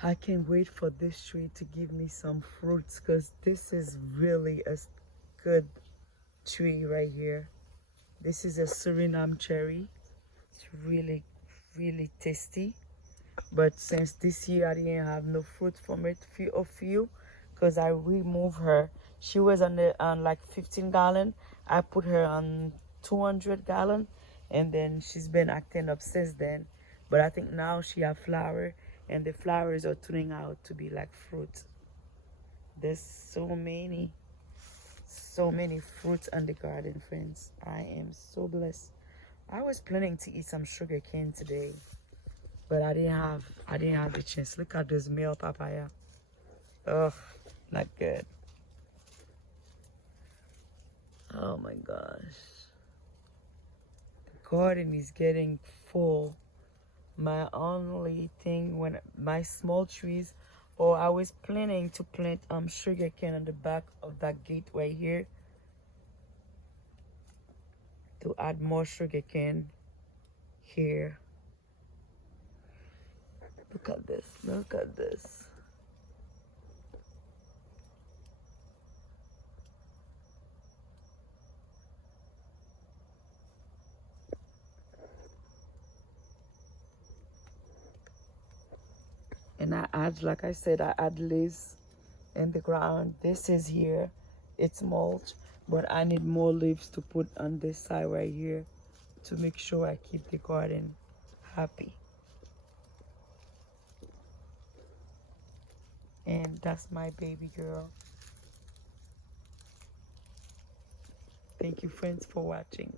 I can't wait for this tree to give me some fruits because this is really a good tree right here. This is a Suriname cherry. It's really, really tasty. But since this year I didn't have no fruit from it, few, because I removed her. She was on like 15 gallon. I put her on 200 gallon, and then she's been acting up since then. But I think now she have flower, and the flowers are turning out to be like fruit. There's so many fruits on the garden, friends. I am so blessed. I was planning to eat some sugar cane today, but I didn't have the chance. Look at this male papaya. Ugh, not good. Oh my gosh. The garden is getting full. My only thing when my small trees, or I was planning to plant sugar cane on the back of that gate right here to add more sugar cane here. Look at this. Look at this. And I add, like I said, I add leaves in the ground. This is here. It's mulch, but I need more leaves to put on this side right here to make sure I keep the garden happy. And that's my baby girl. Thank you, friends, for watching.